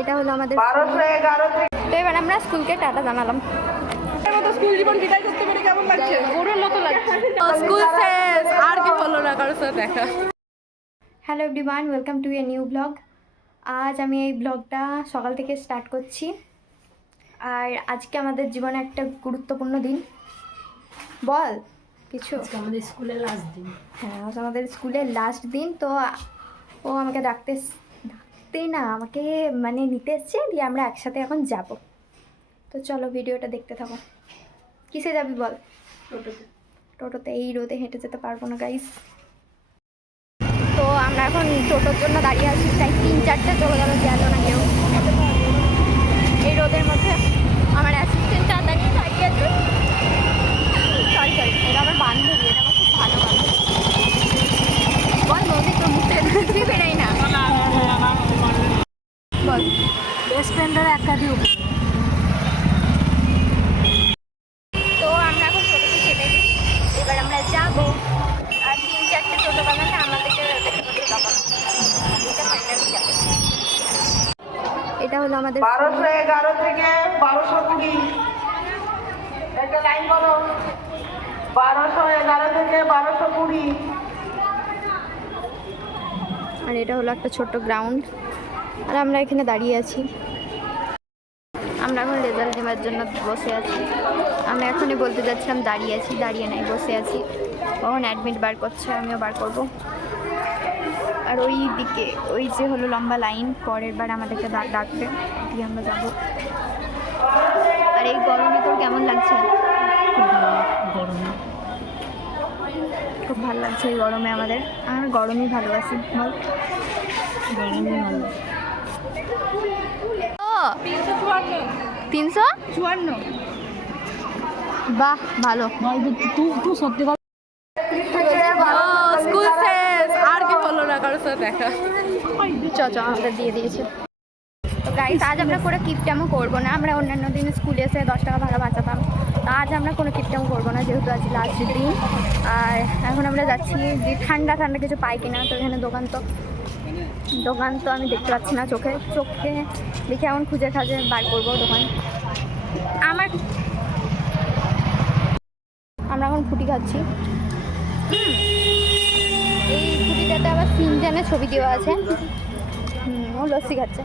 এটা হলো আমাদের তো এবার আমরা স্কুলকে টাটা জানালাম। এর মতো স্কুল জীবন বিদায় করতে পেরে কেমন লাগছে? গরুর মতো লাগছে। স্কুল শেষ আর কি হলো না কারোর সাথে দেখা। Hello everyone welcome to a new blog আজ আমি এই ব্লগটা সকাল থেকে স্টার্ট করছি। আর আজকে আমাদের জীবনে একটা গুরুত্বপূর্ণ দিন। বল কিছু? আমাদের স্কুলের লাস্ট দিন। হ্যাঁ আজ আমাদের স্কুলের লাস্ট দিন তো ও আমাকে ডাকতে ডাকতে না আমাকে মানে নিতে এসছে দিয়ে আমরা একসাথে এখন যাব। তো চলো ভিডিওটা দেখতে থাকো। কিসে যাবি বল? টোটোতে। এই রোদে হেঁটে যেতে পারব না গাইস তো আমরা এখন টোটোর জন্য দাঁড়িয়ে আছি তাই তিন চারটে চলে গেল গেল না কেউ। এই রোদের মধ্যে আমার অ্যাসিস্ট্যান্ট হলো আমাদের বারোশো এগারো থেকে বারোশো কুড়ি। একটা লাইন বলো। বারোশো এগারো থেকে বারোশো কুড়ি। আর এটা হলো একটা ছোট্ট গ্রাউন্ড। আর আমরা এখানে দাঁড়িয়ে আছি। আমরা এখন রেজাল্ট নেওয়ার জন্য বসে আছি। আমি এখনই বলতে যাচ্ছিলাম দাঁড়িয়ে আছি দাঁড়িয়ে নাই বসে আছি। কখন অ্যাডমিট বার করছে আমিও বার করব। আর ওই দিকে ওই যে হলো লম্বা লাইন পরের বার আমাদেরকে ডাক ডাকবে দিয়ে আমরা যাব। আর এই গরমে তোর কেমন লাগছে? গরমে। খুব ভালো লাগছে এই গরমে আমাদের। আমি গরমই ভালোবাসি বল। গরমে ভালো। তিনশো? চুয়ান্ন। বাহ ভালো। তুই সত্যি কথা স্কুল শেষ আর কি হলো চ চ আমাদের দিয়ে দিয়েছে। তো আজ আমরা কোনো কিপটামও করব না। আমরা অন্যান্য দিন স্কুলে এসে দশ টাকা ভাড়া বাঁচাতাম। তো আজ আমরা কোনো কিপটামও করব না, যেহেতু আজ লাস্ট দিন। আর এখন আমরা যাচ্ছি যে ঠান্ডা ঠান্ডা কিছু পাই কিনা। তো এখানে দোকান তো দোকান তো আমি দেখতে পাচ্ছি না চোখে। চোখে দেখে এমন খুঁজে খাজে বার করব দোকান। আমার আমরা এখন ফুটি খাচ্ছি। ফুটিটাতে আবার সিনজানের ছবি দেওয়া আছে। ও লস্যি খাচ্ছে।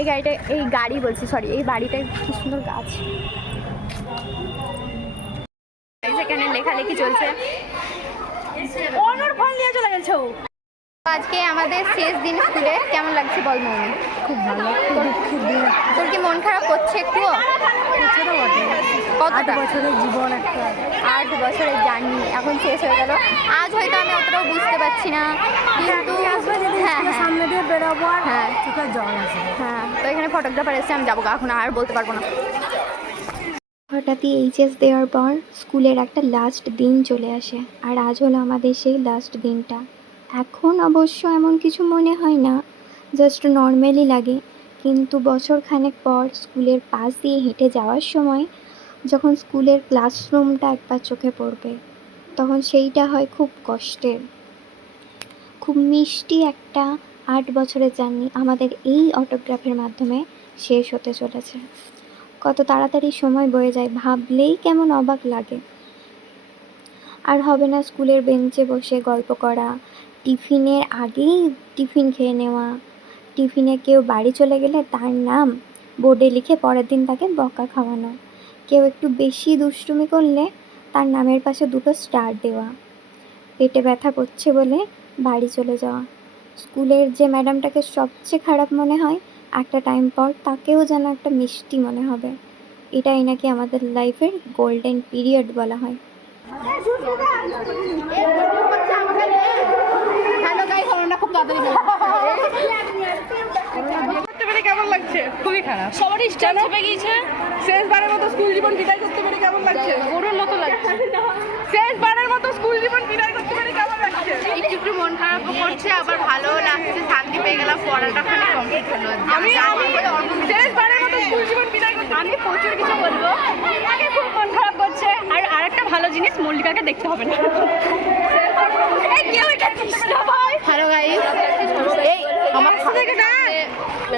এই গাড়িটা, এই গাড়ি বলছি সরি এই বাড়িটা কি সুন্দর গাছ। এখানে লেখালেখি চলছে। ফোন নিয়ে চলে গেছে আজকে আমাদের শেষ দিন স্কুলে। কেমন লাগছে বল মৌমি? খুব ভালো দুঃখের দিন। তোর কি মন খারাপ করছে আট কতটা? বছরের জীবন একটা। আট বছরের জার্নি এখন শেষ হয়ে গেল। আজ হয়তো আমি অতটাও বুঝতে পারছি না কিন্তু হ্যাঁ হ্যাঁ। সামনে দিয়ে বেরোবো আর হ্যাঁ। চোখে জল আসবে হ্যাঁ তো এখানে ফটোগ্রাফার এসে আমি যাব এখন আর বলতে পারব না। হঠাৎই এইচএস দেওয়ার পর স্কুলের একটা লাস্ট দিন চলে আসে আর আজ হলো আমাদের সেই লাস্ট দিনটা। এখন অবশ্য এমন কিছু মনে হয় না জাস্ট নর্মালি লাগে। কিন্তু বছর খানেক পর স্কুলের পাশ দিয়ে হেঁটে যাওয়ার সময় যখন স্কুলের ক্লাসরুমটা একবার চোখে পড়বে, তখন সেইটা হয় খুব কষ্টের। খুব মিষ্টি একটা আট বছরের জার্নি আমাদের এই অটোগ্রাফের মাধ্যমে শেষ হতে চলেছে। কত তাড়াতাড়ি সময় বয়ে যায়, ভাবলেই কেমন অবাক লাগে। আর হবে না স্কুলের বেঞ্চে বসে গল্প করা টিফিনের আগেই টিফিন খেয়ে নেওয়া। টিফিনে কেউ বাড়ি চলে গেলে তার নাম বোর্ডে লিখে পরের দিন তাকে বকা খাওয়ানো। কেউ একটু বেশি দুষ্টুমি করলে তার নামের পাশে দুটো স্টার দেওয়া। পেটে ব্যথা করছে বলে বাড়ি চলে যাওয়া। স্কুলের যে ম্যাডামটাকে সবচেয়ে খারাপ মনে হয়, একটা টাইম পর তাকেও যেন একটা মিষ্টি মনে হবে। এটাই নাকি আমাদের লাইফের গোল্ডেন পিরিয়ড বলা হয়। গাইস আমরা খুব তাড়াতাড়ি করতে পেরে কেমন লাগছে? খুবই খারাপ। সবারই চেপে গিয়েছে? শেষবারের মতো স্কুল জীবন বিদায় করতে পেরে কেমন লাগছে? গরুর মতো লাগছে। শেষবারের মতো স্কুল জীবন বিদায় করতে পেরে কেমন লাগছে? একটু একটু মন খারাপ করছে আবার ভালো লাগছে শান্তি পেয়ে গেলাম পড়াটা কমপ্লিট হলো। আমি আমি শেষবারের মতো স্কুল জীবন বিদায় করতে আমি প্রচুর কিছু বলব। আগে খুব মন খারাপ করছে আর আরেকটা ভালো জিনিস মল্লিকাকে দেখতে হবে না। এই কেউ এটা কৃষ্ণ ভাই হ্যালো গাইস এই আমার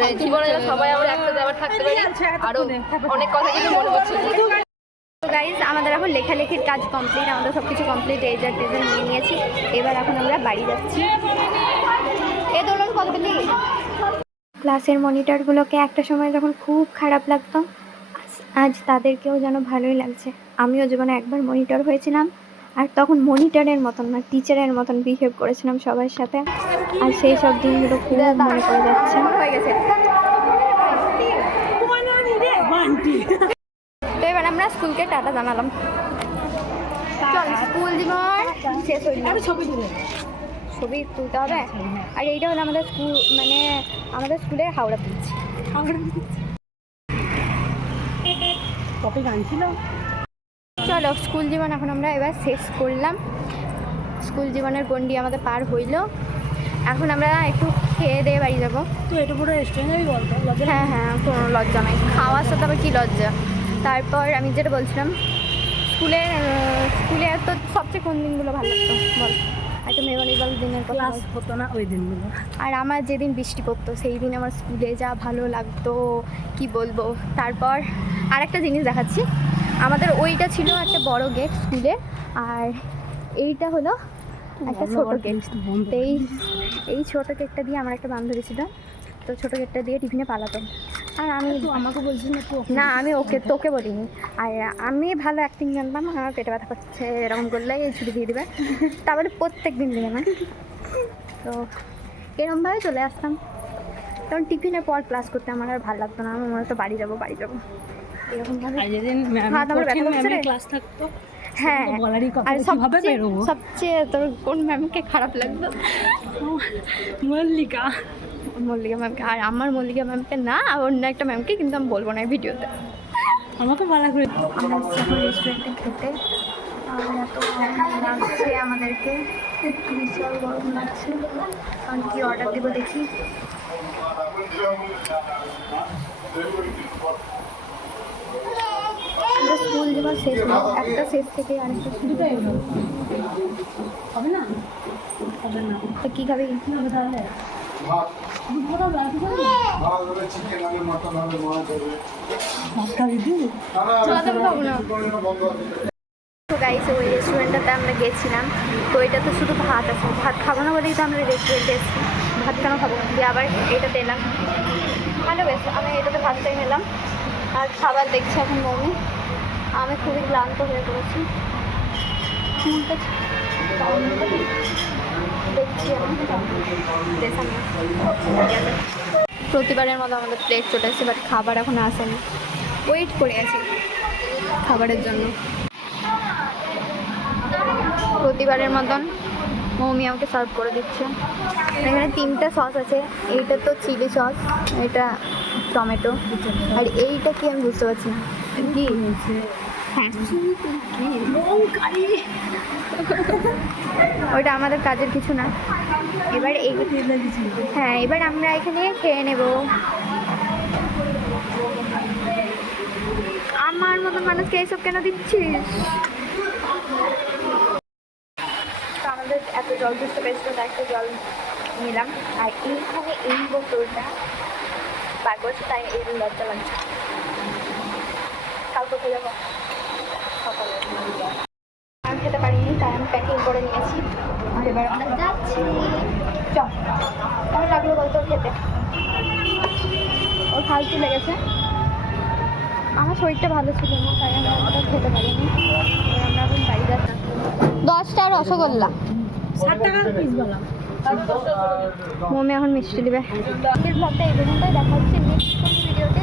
মানে জীবনে সবাই আমরা একসাথে আবার থাকতে পারি আরও অনেক কথা কিছু মনে তো গাইজ আমাদের এখন লেখালেখির কাজ কমপ্লিট আমাদের সব কিছু কমপ্লিট এজার টেজার নিয়ে নিয়েছি। এবার এখন আমরা বাড়ি যাচ্ছি। এ দোলন কত পেলি ক্লাসের মনিটরগুলোকে একটা সময় যখন খুব খারাপ লাগতো আজ- আজ তাদেরকেও যেন ভালোই লাগছে। আমিও জীবনে একবার মনিটর হয়েছিলাম। আর তখন মনিটরের মতন না টিচারের মতন বিহেভ করেছিলাম সবার সাথে। আর সেই সব দিনগুলো খুব মনে পড়ে যাচ্ছে। তো এবার আমরা স্কুলকে টাটা জানালাম। স্কুল জীবন ছবি তুলে ছবি তুলতে হবে। আর এইটা হলো আমাদের স্কুল মানে আমাদের স্কুলের হাওড়া ব্রিজ কপি গান ছিল? চলো স্কুল জীবন এখন আমরা এবার শেষ করলাম। স্কুল জীবনের গন্ডি আমাদের পার হইল। এখন আমরা একটু খেয়ে দিয়ে বাড়ি যাব। তো এটা পুরো রেস্টুরেন্ট হ্যাঁ হ্যাঁ কোনো লজ্জা নাই। খাওয়ার সাথে আবার কী লজ্জা? তারপর আমি যেটা বলছিলাম স্কুলে স্কুলে তো সবচেয়ে কোন দিনগুলো ভালো লাগতো? বল। একটা মেমোরেবল দিনের কথা হতো না ওই দিনগুলো। আর আমার যেদিন বৃষ্টি পড়তো সেই দিন আমার স্কুলে যা ভালো লাগতো কি বলব? তারপর আরেকটা জিনিস দেখাচ্ছি। আমাদের ওইটা ছিল একটা বড় গেট স্কুলে আর এইটা হলো একটা ছোট গেট এই এই ছোট গেটটা দিয়ে আমার একটা বান্ধবী ছিল তো ছোট গেটটা দিয়ে টিফিনে পালাতো। আর আমি আমাকে বলছি না না আমি ওকে তোকে বলিনি। আর আমি ভালো অ্যাক্টিং জানতাম আমার পেটে ব্যথা করছে এরকম করলে এই ছুটি দিয়ে দেবে। তারপরে প্রত্যেক দিন দেবে না তো এরকমভাবে চলে আসতাম। কারণ টিফিনের পর ক্লাস করতে আমার আর ভালো লাগতো না আমার মনে হতো বাড়ি যাব বাড়ি যাব। এরকমভাবে যেদিন। ক্লাস থাকতো হ্যাঁ। আর সবচেয়ে সবচেয়ে তোর কোন ম্যামকে খারাপ লাগতো মল্লিকা। মল্লিকা ম্যামকে আর আমার মল্লিকা ম্যামকে না অন্য একটা ম্যামকে কিন্তু আমি বলব না ভিডিওতে। আমাকে বলা করে আমরা যখন রেস্টুরেন্টে খেতে এত গরম লাগছে আমাদেরকে। বিশাল গরম লাগছে। কারণ কি অর্ডার দেবো দেখি। আমাদের স্কুল যেবার শেষ হলো একটা শেষ থেকে আরেকটা শুরু হয়ে গেল হবে না? হবে না। তো কী খাবি? হবে তাহলে? না ওই রেস্টুরেন্টটাতে আমরা গেছিলাম। তো এটা তো শুধু ভাত আছে। ভাত খাব না বলেই তো আমরা রেস্টুরেন্টে এসেছি। ভাত কেন খাব? দিয়ে আবার এটাতে এলাম। ভালো বেশ আমি এটাতে ভাতটাই নিলাম। আর খাবার দেখছি এখন মমি আমি খুবই ক্লান্ত হয়ে পড়েছি। দেখছি। প্রতিবারের মতো আমাদের প্লেট চলে এসেছে বাট খাবার এখন আসেনি। ওয়েট করে আছি খাবারের জন্য। প্রতিবারের মতন মৌমি আমাকে সার্ভ করে দিচ্ছে। এখানে তিনটা সস আছে। এইটা তো চিলি সস এটা টমেটো আর এইটা কি আমি বুঝতে পারছি না। কি? ওইটা আমাদের কাজের কিছু না। এবার হ্যাঁ এবার আমরা এখানে খেয়ে নেব। আমার মতো মানুষকে এইসব কেন দিচ্ছিস? আমাদের এত জল পেরেছিল তাই একটা জল নিলাম। আর এইখানে এই বোতলটা বার করছে, তাই এই লজ্জা লাগছে। কাল কোথায় যাব আমি খেতে পারিনি তাই আমি প্যাকিং করে নিয়েছি। আর এবার আমরা যাচ্ছি। চ কেমন লাগল বলতো ওর খেতে? ওর ফালতু লেগেছে। আমার শরীরটা ভালো ছিল না তাই আমি অতটা খেতে পারিনি। আমরা এখন বাড়ি যাচ্ছি। দশটা রসগোল্লা। ষাট টাকা পিস বলা মমি এখন মিষ্টি দিবে। ব্লগটা এই পর্যন্তই দেখা হচ্ছে নেক্সট ভিডিওতে